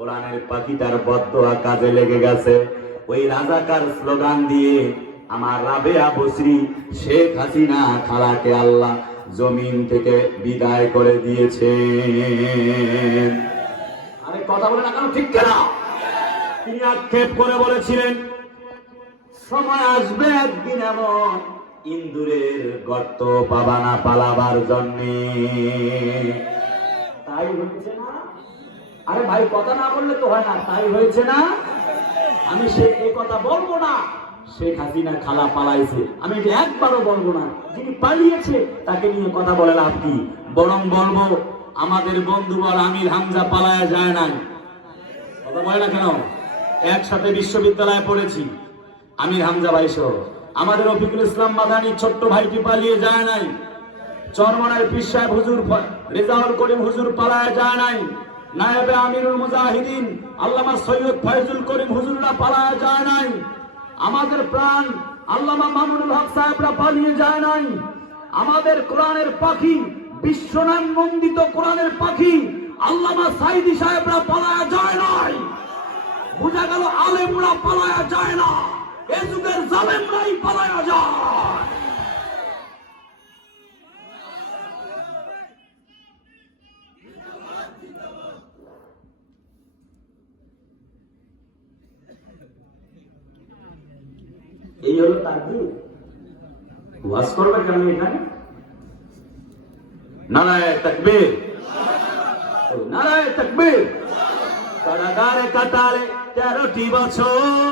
কোরআনের পাখিটার বদদোয়া কাজে লেগে গেছে। ওই রাজাকার স্লোগান দিয়ে আমার রাবেয়া বসরি শেখ হাসিনা খালাকে আল্লাহ জমিন থেকে বিদায় করে দিয়েছে। আরে কথা বলে না কেন, ঠিক কেনা? তিনি আক্ষেপ করে বলেছিলেন, সময় আসবে একদিন এমন ইন্দুরের গর্ত পাবা না পালাবার জন্যে। তাই হয়েছে না? আরে ভাই, কথা না বললে তো হয় না। তাই হয়েছে না? আমি সে এই কথা বলবো না শেখ হাসিনা খালা পালাইছে, আমি এটা একবারও বলবো না। যিনি পালিয়েছে তাকে নিয়ে কথা বলে লাভ কি? বরং বলবো আমাদের বন্ধু বল আমির হামজা পালায়া যায় নাই। কথা বলে না কেন? একসাথে বিশ্ববিদ্যালয়ে পড়েছি, আমির হামজা ভাই সহ। আমাদের রফিকুল ইসলাম মাদানী ছোট্ট ভাইটি পালিয়ে যায় নাই। চরমনার পীর সাহেব হুজুর রেজাউল করিম হুজুর পালায়া যায় নাই। নায়েবে আমিরুল মুজাহিদিন আল্লামা সৈয়দ ফয়জুল করিম হুজুররা পালায়া যায় নাই। আমাদের প্রাণ আল্লামা মামুনুল হক সাহেবরা পালিয়ে যায় নাই। আমাদের কোরআনের পাখি, বিশ্বনাম নন্দিত কোরআনের পাখি আল্লামা সাইদি সাহেবরা পালায়া যায় নাই। বুঝা গেল আলেমরা পালায়া যায় না, এ যুগের জালেমরাই পালায়া যায়। এই হলো তাকবীর। ওয়াজ করবে কেন এখানে? নারায়ে তাকবীর, নারায়ে তাকবীর। কারাগারে কাটালে 13টি বছর,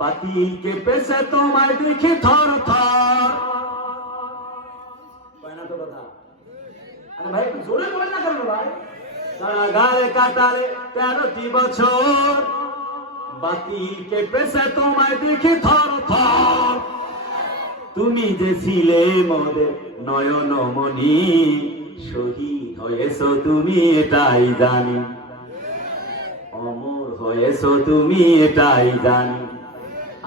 বাতিলকে পেছে তোমায় দেখে থর থর। কয় না তো কথা? আরে ভাই একটু জোরে বলেন না কেন ভাই? কারাগারে কাটালে 13টি বছর, বাতিলকে পেছে তোমায় দেখে থর থর। তুমি যে ছিলে মোদের নয়নমণি, শহীদ হয়েছ তুমি এটাই জানি, অমর হয়েছ তুমি এটাই জানি।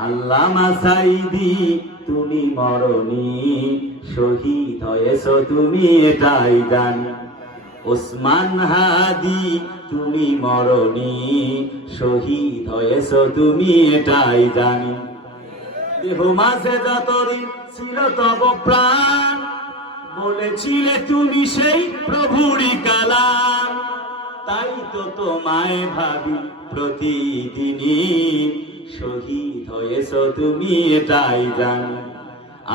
আল্লামা সাইদি তুমি মরণি, শহীদ হয়েছ তুমি এটাই জানি। ওসমান হাদি তুমি মরণি, শহীদ হয়েছ তুমি এটাই জানি। দেহ মাঝে যতদিন ছিল তব প্রাণ, বলেছিলে তুমি সেই প্রভুরই কালাম। তাই তো তোমায় ভাবি প্রতিদিনই, শহীদ হয়েছ তুমি এটাই জানি।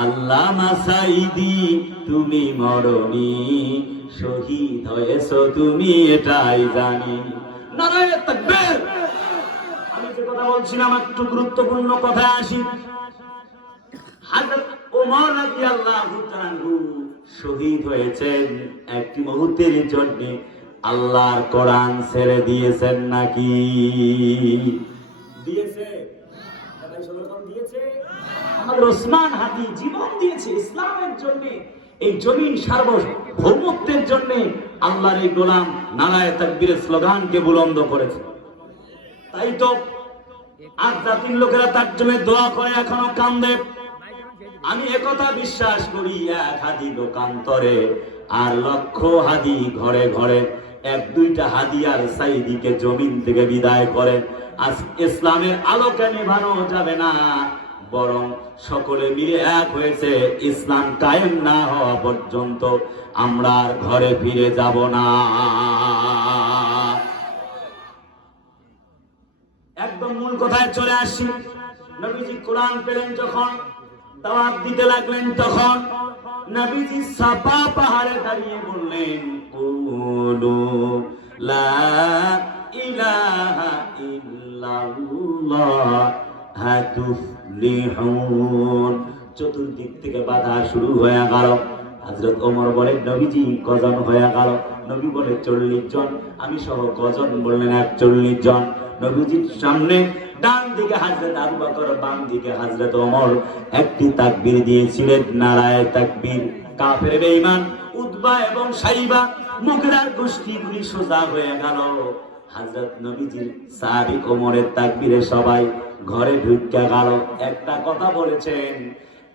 আল্লামা সাইদি তুমি মরণি, শহীদ হয়েছ তুমি এটাই জানি। নারায়ে তাকবীর। আমি যে কথা বলছিলাম একটু গুরুত্বপূর্ণ কথায় আসি। হযরত ওমর রাদিয়াল্লাহু তাআলা শহীদ হয়েছেন একটি মুহূর্তের জন্য। আল্লাহর কোরআন ছেড়ে দিয়েছেন নাকি? দিয়েছে? দিয়েছে। আমাদের ওসমান হাদি জীবন দিয়েছে ইসলামের জন্য, এই জমিন সার্বভৌমত্বের জন্য। আল্লাহর এই গোলাম নারায়ে তাকবীরের স্লোগানকে বুলন্দ করেছে। তাই তো আজ জাতির লোকেরা তার জন্য দোয়া করে, এখনো কান্দে। আমি একথা বিশ্বাস করি, এক হাদি লোকান্তরে আর লক্ষ হাদি ঘরে ঘরে। এক দুইটা হাদি আর সাইদিকে জমিন থেকে বিদায় করে আজ ইসলামের আলোকে নেভানো যাবে না, বরং সকলে মিলে এক হয়েছে ইসলাম কায়েম না হওয়া পর্যন্ত আমরা আর ঘরে ফিরে যাব না। একদম মূল কথায় চলে আসি। নবীজি কোরআন পেলেন যখন, দাওয়াত দিতে লাগলেন, তখন নবীজি সাফা পাহাড়ে দাঁড়িয়ে বললেন, কুলু লা ইলাহা ইল্লাল্লাহ তুফলিহুন। চতুর্দিক থেকে বাধা শুরু হয়ে গেল। হযরত ওমর বলেন, নবীজি কজন হয়ে গেল? নবী বলে 40 জন। আমি সহ কজন? বললেন 41 জন। নবীজির সামনে ডান দিকে হযরত আবু বকর, বাম দিকে হযরত ওমর একটি তাকবীর দিয়েছিলেন, নারায়ে তাকবীর। কাফের বেঈমান উতবা এবং সাইবা মুগরার গোষ্ঠীগুলি সোজা হয়ে গেল। হযরত নবীজির সাহাবী ওমরের তাকবীরে সবাই ঘরে ঢুকে গেল। একটা কথা বলেছেন,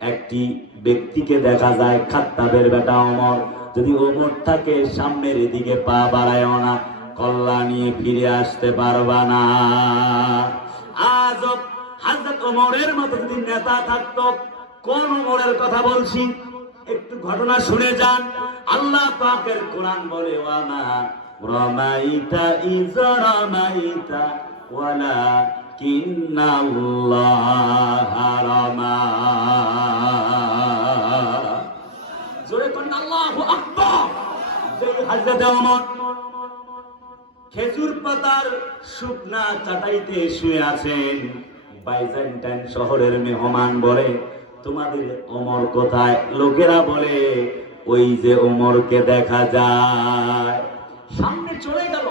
একটি ব্যক্তিকে দেখা যায়, খাত্তাবের বেটা ওমর, যদি ওমর থাকে সামনের দিকে পা বাড়ায় না, কল্যাণ নিয়ে ফিরে আসতে পারবা না। আজ হযরত ওমরের মতো যদি নেতা থাকতো, কোন ওমরের কথা বলছি একটু ঘটনা শুনে যান। আল্লাহ পাকের কোরআন বলে, ওয়ামা রামাইতা ইয রামাইতা ওয়ালাকিন্নাল্লাহা রামা। জোরে কোন আল্লাহু আকবার। যেই হযরত ওমর খেজুর পাতার শুকনা চাটাইতে শুয়ে আছেন, বাইজেন্টাইন শহরের মেহমান বলে, তোমাদের ওমর কোথায়? লোকেরা বলে, ওই যে ওমরকে দেখা যায়। সামনে চলে গেল,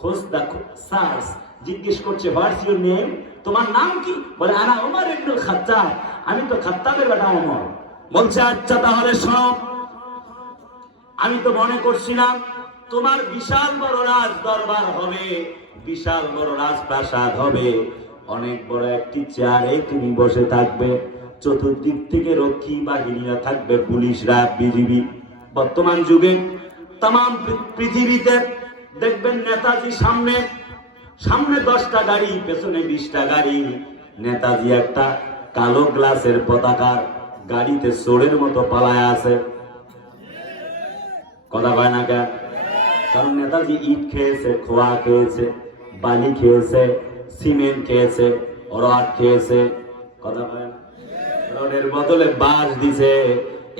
খোঁজ দেখো, সার্চ জিজ্ঞেস করছে, হোয়াটস ইউর নেম? তোমার নাম কি? বলে, আনা ওমর ইবনুল খাত্তাব, আমি তো খাত্তাবের বেটা ওমর। বলছে, আচ্ছা তাহলে শোনো, আমি তো মনে করছিলাম তোমার বিশাল বড় রাজ দরবার হবে, বিশাল বড় রাজপ্রাসাদ হবে, অনেক বড় একটি চেয়ারে তুমি বসে থাকবে, চতুর্দিক থেকে রক্ষী বাহিনীরা থাকবে, পুলিশরা, বিজিবি। বর্তমান যুগে তাম পৃথিবীতে দেখবেন নেতাজি সামনে সামনে 10টা গাড়ি, পেছনে 20টা গাড়ি। নেতাজি একটা কালো গ্লাসের পতাকার গাড়িতে চোরের মতো পালায় আছে। কথা কয় না কেন? কারণ নেতাজি ইট খেয়েছে, খোয়া খেয়েছে, বালি খেয়েছে, সিমেন্ট খেয়েছে, রড খেয়েছে। কথা কয় না? রডের বদলে বাঁশ দিছে,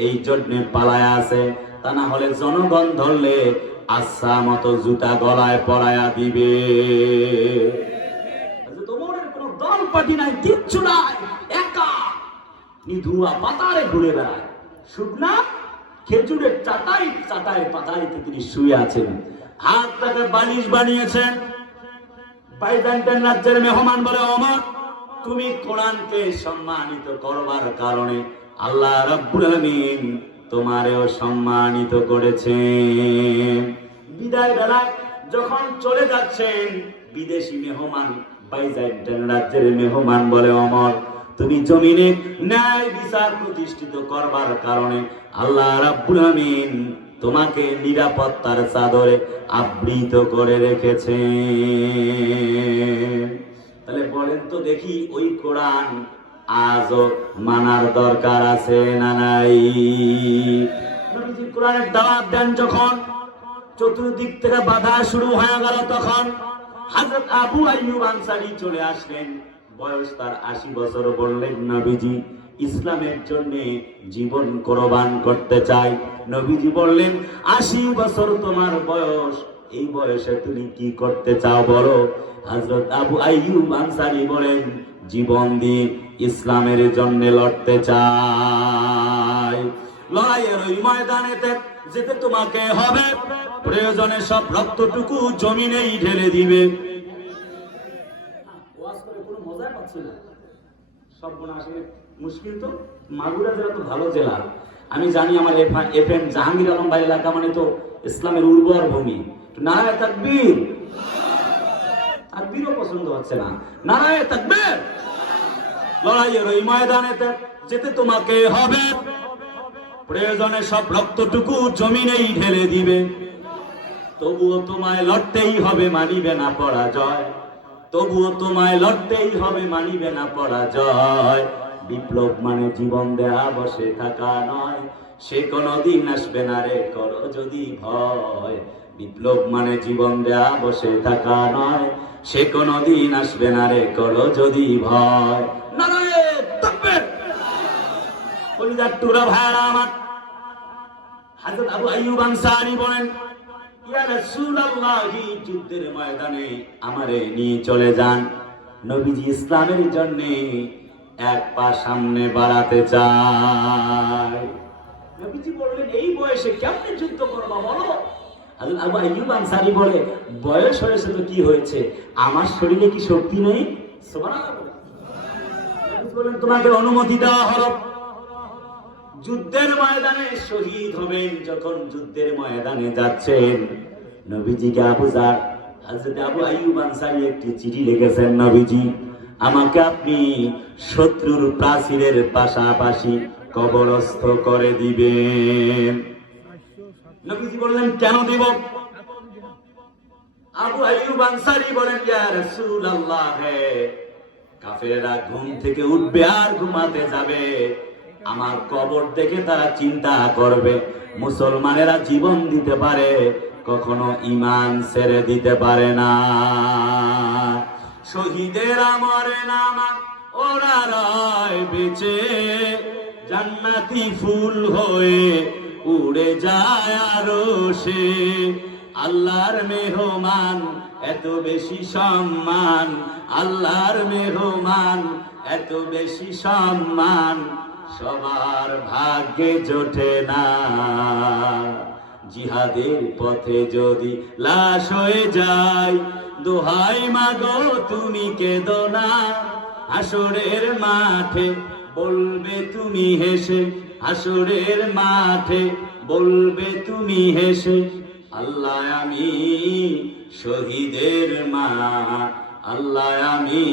এই জন্য পালায় আছে। তা না হলে জনগণ ধরলে আচ্ছা মতো জুতা গলায় পরায়া দিবে। তোমার কোন দল পার্টি নাই, কিচ্ছু নাই, একা নিধুয়া পাতারে ঘুরে বেড়ায়। শুকনা খেজুরের চাটাই পাতাইতে তিনি শুয়ে আছেন, হাতটাকে বালিশ বানিয়েছেন। বাইজেন্টাইন রাজ্যের মেহমান বলে, ওমর তুমি কোরআনকে সম্মানিত করবার কারণে আল্লাহ রাব্বুল আলামিন তোমারেও সম্মানিত করেছেন। বিদায় বেলায় যখন চলে যাচ্ছেন, বিদেশি মেহমান বাইজেন্টাইন রাজ্যের মেহমান বলে, ওমর তুমি জমিনে ন্যায় বিচার প্রতিষ্ঠিত করবার কারণে আল্লাহ রাব্বুল আমিন তোমাকে নিরাপত্তার চাদরে আবৃত করে রেখেছেন। তাহলে বলেন তো দেখি, ওই কোরআন আজও মানার দরকার আছে না নাই? নবীজি কোরআনের দাওয়াত দেন যখন, চতুর্দিক থেকে বাধা শুরু হয়ে গেল, তখন হযরত আবু আইয়ুব আনসারী চলে আসলেন। বয়স তার 80 বছর। বললেন, নবীজি ইসলামের জন্য জীবন কোরবান করতে চাই। নবীজি বললেন, 80 বছর তোমার বয়স, এই বয়সে তুমি কি করতে চাও বলো? হযরত আবু আইয়ুব আনসারী বলেন, জীবন দিয়ে ইসলামের জন্য লড়তে চাই। লড়াইয়ের ওই ময়দানেতে যেতে তোমাকে হবে, প্রয়োজনে সব রক্তটুকু জমিনেই ঢেলে দিবে। মুশকিল তো, মাগুরা জেলা তো ভালো জেলা। আমি জানি আমার এফএম জাহাঙ্গীর আলম ভাই এলাকা মানে তো ইসলামের উর্বর ভূমি। নারায়ে তাকবীর, তাকবীরও পছন্দ হচ্ছে না। নারায়ে তাকবীর। লড়াইয়ের ওই ময়দানেতে যেতে তোমাকে হবে, প্রয়োজনে সব রক্তটুকু জমিনেই ঢেলে দিবে। তবুও তোমায় লড়তেই হবে, মানিবে না পরাজয়। তবুও তোমায় লড়তেই হবে, মানিবে না পরাজয়। বিপ্লব মানে জীবন দেয়া বসে থাকা নয়, সে কোনদিন আসবে না রে করো যদি ভয়। বিপ্লব মানে জীবন দেয়া বসে থাকা নয়, সে কোনদিন আসবে না রে করো যদি ভয়। নারায়ে তাকবীর। কলিজার টুকরা ভাইরা আমার, হযরত আবু আইয়ুব আনসারী বলেন, ইয়া রাসূলুল্লাহি, যুদ্ধের ময়দানে আমারে নিয়ে চলে যান। নবীজি ইসলামের জন্য এক পা সামনে বাড়াতে চায়। নবীজি বললেন, এই বয়সে কেমনে যুদ্ধ করবা বলো? হযরত আবু আইয়ুব আনসারী বলে, বয়স হয়েছে তো কি হয়েছে, আমার শরীরে কি শক্তি নেই? সুবহানাল্লাহ। নবীজি বলেন, তোমাকে অনুমতি দেওয়া হলো, যুদ্ধের ময়দানে শহীদ হবেন। যখন যুদ্ধের ময়দানে যাচ্ছেন, নবীজিকে হযরত আবু আইয়ুব আনসারী একটি চিঠি লিখেছেন, নবীজি আমাকে আপনি শত্রুর প্রাচীরের পাশাপাশি কবরস্থ করে দিবেন। নবীজি বললেন, কেন দিব? আবু আইয়ুব আনসারী বলেন, ইয়া রাসূলুল্লাহ, কাফেররা ঘুম থেকে উঠবে আর ঘুমাতে যাবে, আমার কবর দেখে তারা চিন্তা করবে মুসলমানেরা জীবন দিতে পারে, কখনো ঈমান ছেড়ে দিতে পারে না। শহীদেরা মরে না, ওরা রয় বেঁচে, জান্নাতি ফুল হয়ে উড়ে যায় আরশে। আল্লাহর মেহমান এত বেশি সম্মান, আল্লাহর মেহমান এত বেশি সম্মান, সবার ভাগ্যে জোটে না। জিহাদের পথে যদি লাশ হয়ে যায়, দোহাই মাগো তুমি কেঁদো না, হাসরের মাঠে বলবে তুমি হেসে, হাসরের মাঠে বলবে তুমি হেসে, আল্লাহ আমি শহীদের মা, আল্লাহ আমি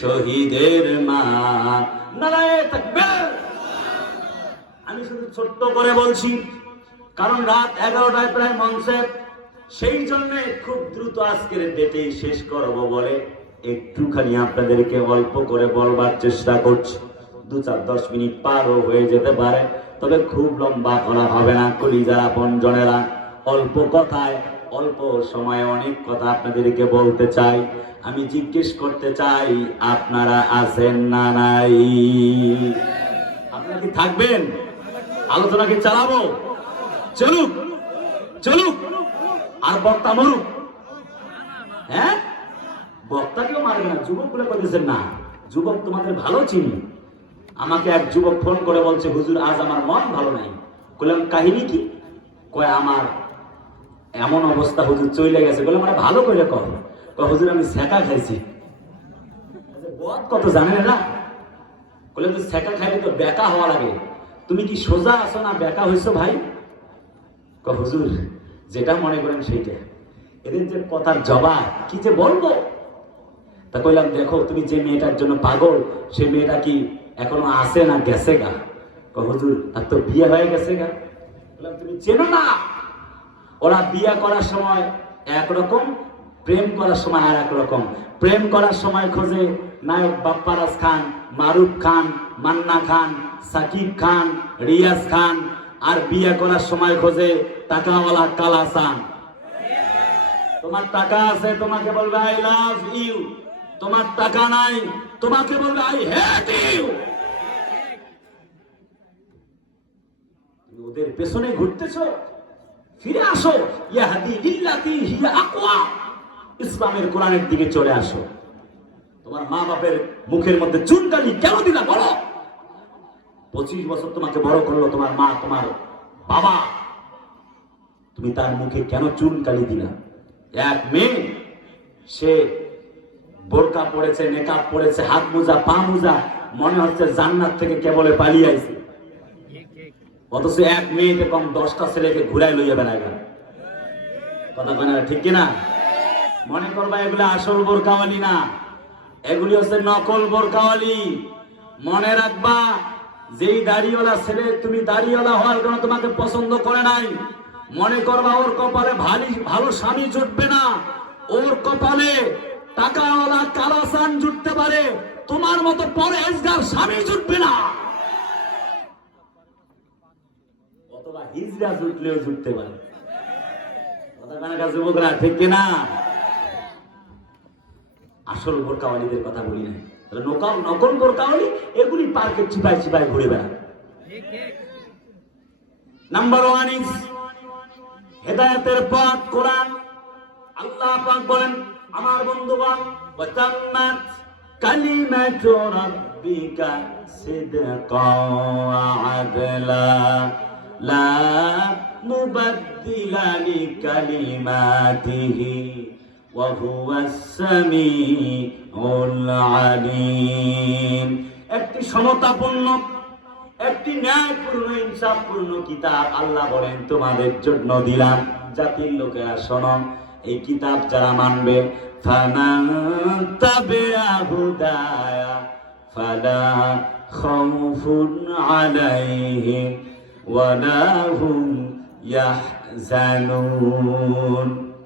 শহীদের মা। নারায়ে তাকবীর। আমি শুধু ছোট্ট করে বলছি, কারণ রাত 11টায় প্রায় মঞ্চে, সেই জন্য খুব দ্রুত আজকের ডেটেই শেষ করব বলে একটুখানি আপনাদেরকে অল্প করে বলবার চেষ্টা করছি। 2-4-10 মিনিট পারও হয়ে যেতে পারে, তবে খুব লম্বা করা হবে না। কলিজার আপনজনেরা, অল্প কথায় অল্প সময়ে অনেক কথা আপনাদেরকে বলতে চাই। আমি জিজ্ঞেস করতে চাই, আপনারা আছেন না নাই? আপনারা কি থাকবেন? আলোচনা কি চালাবো? চলুক চলুক, আর বক্তা মরুক। হ্যাঁ, বক্তা কেউ মারবে না, যুবক বলে বলতেছেন না। যুবক তোমাদের ভালো চিনি। আমাকে এক যুবক ফোন করে বলছে, হুজুর আজ আমার মন ভালো নাই। বললাম কাহিনী কি? কয় আমার এমন অবস্থা, হুজুর চলে গেছে। বললাম মানে ভালো করে কহ। কয় হুজুর আমি সেকা খাইছি। বদ কত জানেন না? বললাম তো সেকা খাইলে তো বেকা হওয়া লাগে, তুমি কি সোজা আছো না বেকা হয়েছো ভাই? কয় হুজুর যেটা মনে করেন সেইটা। এদের যে কথার জবাব কি যে বলবো। তা কইলাম দেখো, তুমি যে মেয়েটার জন্য পাগল, সে মেয়েটা কি এখনো আছে না গেছে গা? কয় হুজুর তার তো বিয়ে হয়ে গেছে গা। বললাম তুমি চেনো না? ওরা বিয়ে করার সময় একরকম, প্রেম করার সময় আর একরকম। প্রেম করার সময় খোঁজে নায়ক বাপ্পারাজ খান, মারুফ খান, মান্না খান, সাকিব খান, রিয়াজ খান, আর বিয়ে করার সময় খোঁজে টাকাওয়ালা কালাসান। তোমার টাকা আছে, তোমাকে বলবে আই লাভ ইউ। তোমার টাকা নাই, তোমাকে বলবে আই হেট ইউ। ওদের পেছনে ঘুরতেছো, ফিরে আসো। ইয়াহদি লিল্লাতি হিয়া আকওয়া, ইসলামের কোরআনের দিকে চলে আসো। তোমার মা বাপের মুখের মধ্যে চুনকালি কেন দিলা বলো? 25 বছর তোমাকে বড় করলো তোমার মা, তোমার বাবা, তুমি তার মুখে কেন চুনকালি দিলা? এক মেয়ে, সে বোরকা পড়েছে, নেকাব পড়েছে, হাত মোজা, পা মোজা, মনে হচ্ছে জান্নাত থেকে কেবলে পালিয়ে আইছে। অথচ এক মেয়েকে কম 10টা ছেলেকে ঘুরাই লইয়া বেড়ায়। কথা বলে ঠিক কিনা? মনে করবা এগুলো আসল বোরকাওয়ালি না, এগুলি হচ্ছে নকল বোরকাওয়ালি। মনে রাখবা, যেই দাড়িওয়ালা ছেলে তুমি দাড়িওয়ালা হওয়ার জন্য তোমাকে পছন্দ করে নাই, মনে করবা ওর কপালে ভালো স্বামী জুটবে না, ওর কপালে টাকাওয়ালা কালাসান জুটতে পারে, তোমার মতো পরহেজগার স্বামী জুটবে না। অথবা হিজড়া জুটলেও জুটতে পারে। যুবকরা ঠিক কিনা? আসল বোরকাওয়ালিদের কথা বলি নাই, নকল বোরকাওয়ালি এগুলি পার্কে চিপাই চিপাই ঘুরে বেড়ায়। নাম্বার 1 ইজ হেদায়েতের পথ কোরআন। আল্লাহ পাক বলেন, আমার বন্ধুগণ, ওয়াতাম্মাত কালিমাতু রাব্বিকা সিদকাও ওয়া আদলা লা মুবাদদিলা লিকালিমাতিহি ওয়া হুয়াস সামিউল আলিম। একটি সমতাপূর্ণ, একটি ন্যায়পূর্ণ, ইনসাফপূর্ণ কিতাব আল্লাহ বলেন তোমাদের জন্য দিলাম। জাতির লোকেরা শোনো, এই কিতাব যারা মানবে, ফামান তাবিআ হুদায়া ফালা খাউফুন আলাইহিম ওয়া লা হুম ইয়াহজানুন।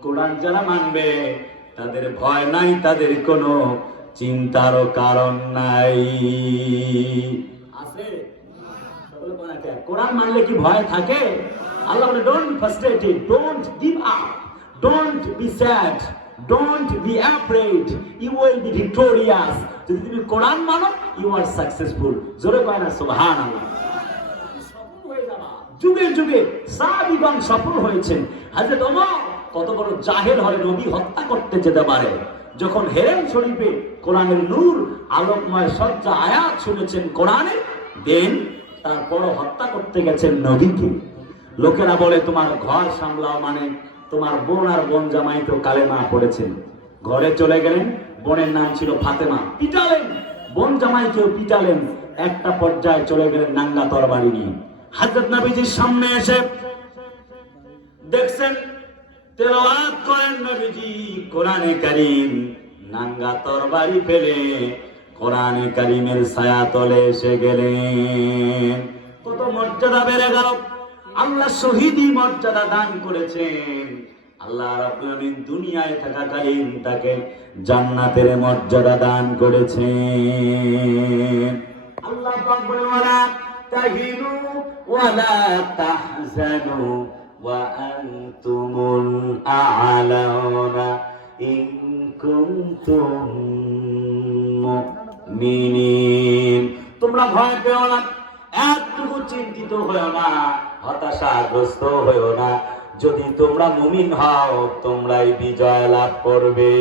কোরআন যারা মানবে তাদের ভয় নাই, তাদের কোনো চিন্তারও কারণ নাই। আছে? কোরআন মানলে কি ভয় থাকে? আল্লাহ বলে don't frustrated, don't give up, don't be sad, don't be afraid, you will be victorious. যদি তুমি কোরআন মানো ইউ আর সাকসেসফুল। জোরে কয় না সুবহানাল্লাহ। সফল হয়ে যাবা। যুগে যুগে সাহাবীগণ সফল হয়েছেন। হযরত ওমর কত বড় জাহেল হলে নবী হত্যা করতে যেতে পারে। যখন হেরেম শরীফে কোরআনের নূর আলোকময় সজ্জা আয়াত শুনেছেন কোরআনে, দেন তারপর হত্যা করতে গেছেন নবীকে। লোকেরা বলে তোমার ঘর সামলাও, মানে তোমার বোন আর বোন জামাই তো কালেমা পড়েছেন। ঘরে চলে গেলেন, বোনের নাম ছিল ফাতেমা, পিটালেন, বোন জামাইকেও পিটালেন। একটা পর্যায়ে চলে গেলেন নাঙ্গা তরবারি নিয়ে। হযরত নবীজির সামনে এসে দেখছেন তেলাওয়াত করেন নবীজি কোরআনে কারীম, নাঙ্গা তরবারি ফেলে কোরআনে কারীমের ছায়া তলে এসে গেলেন। কত মর্যাদা বেড়ে গেল। আল্লাহ শহীদি মর্যাদা দান করেছেন। আল্লাহ রাব্বুল আলামিন দুনিয়ায় থাকাকালীন তাকে জান্নাতের মর্যাদা দান করেছেন। আল্লাহ পাক বলেন ওয়ালা তাহিনু ওয়ালা তাহজানু ওয়া আনতুমুল আ'লাউনা ইন কুনতুম মুমিনিন। তোমরা ভয় পেও না, একটুকু চিন্তিত হয়েও না, হতাশাগ্রস্ত হয়েও না। যদি তোমরা মুমিন হও তোমরাই বিজয় লাভ করবে।